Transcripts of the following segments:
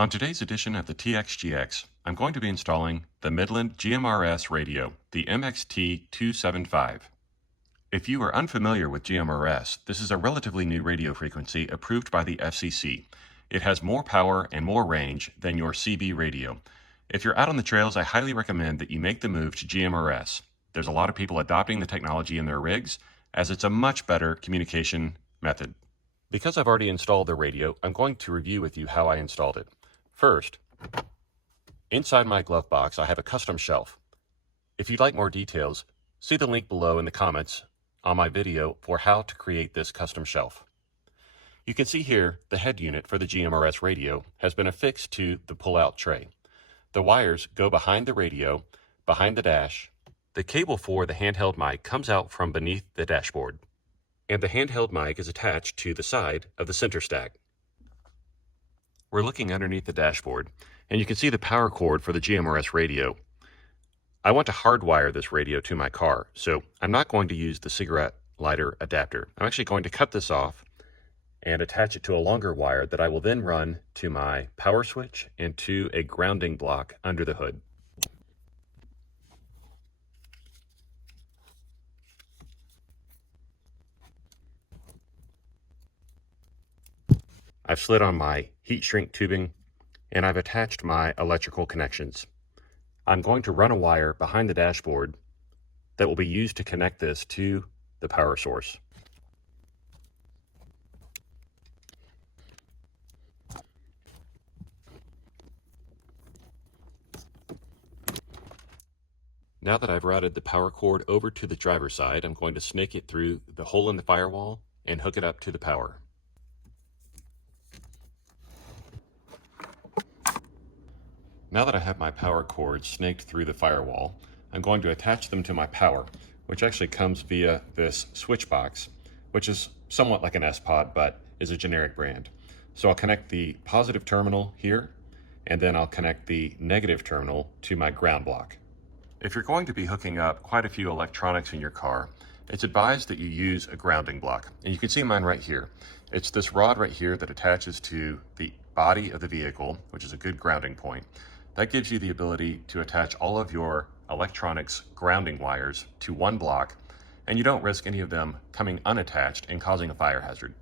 On today's edition of the TXGX, I'm going to be installing the Midland GMRS radio, the MXT275. If you are unfamiliar with GMRS, this is a relatively new radio frequency approved by the FCC. It has more power and more range than your CB radio. If you're out on the trails, I highly recommend that you make the move to GMRS. There's a lot of people adopting the technology in their rigs, as it's a much better communication method. Because I've already installed the radio, I'm going to review with you how I installed it. First, inside my glove box, I have a custom shelf. If you'd like more details, see the link below in the comments on my video for how to create this custom shelf. You can see here the head unit for the GMRS radio has been affixed to the pull-out tray. The wires go behind the radio, behind the dash. The cable for the handheld mic comes out from beneath the dashboard, and the handheld mic is attached to the side of the center stack. We're looking underneath the dashboard, and you can see the power cord for the GMRS radio. I want to hardwire this radio to my car, so I'm not going to use the cigarette lighter adapter. I'm actually going to cut this off and attach it to a longer wire that I will then run to my power switch and to a grounding block under the hood. I've slid on my heat shrink tubing, and I've attached my electrical connections. I'm going to run a wire behind the dashboard that will be used to connect this to the power source. Now that I've routed the power cord over to the driver's side, I'm going to snake it through the hole in the firewall and hook it up to the power. Now that I have my power cords snaked through the firewall, I'm going to attach them to my power, which actually comes via this switch box, which is somewhat like an S-Pod, but is a generic brand. So I'll connect the positive terminal here, and then I'll connect the negative terminal to my ground block. If you're going to be hooking up quite a few electronics in your car, it's advised that you use a grounding block. And you can see mine right here. It's this rod right here that attaches to the body of the vehicle, which is a good grounding point. That gives you the ability to attach all of your electronics grounding wires to one block, and you don't risk any of them coming unattached and causing a fire hazard.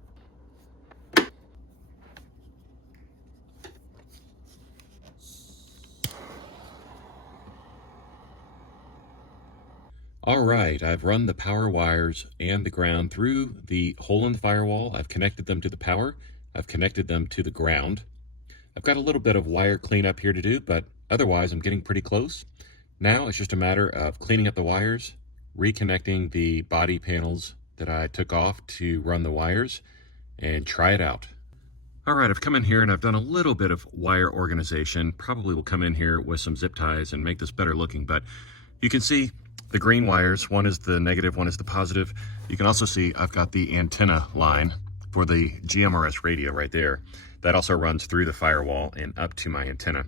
All right, I've run the power wires and the ground through the hole in the firewall. I've connected them to the power. I've connected them to the ground. I've got a little bit of wire cleanup here to do, but otherwise I'm getting pretty close. Now it's just a matter of cleaning up the wires, reconnecting the body panels that I took off to run the wires, and try it out. All right, I've come in here and I've done a little bit of wire organization. Probably will come in here with some zip ties and make this better looking, but you can see the green wires. One is the negative, one is the positive. You can also see I've got the antenna line for the GMRS radio right there. That also runs through the firewall and up to my antenna.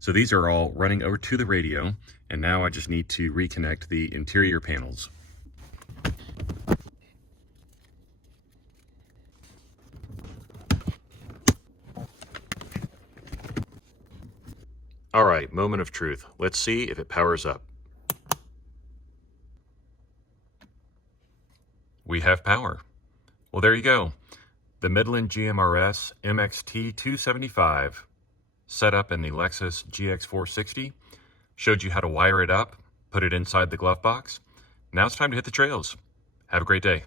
So these are all running over to the radio, and now I just need to reconnect the interior panels. All right, moment of truth. Let's see if it powers up. We have power. Well, there you go. The Midland GMRS MXT275 set up in the Lexus GX 460. Showed you how to wire it up, put it inside the glove box. Now it's time to hit the trails. Have a great day.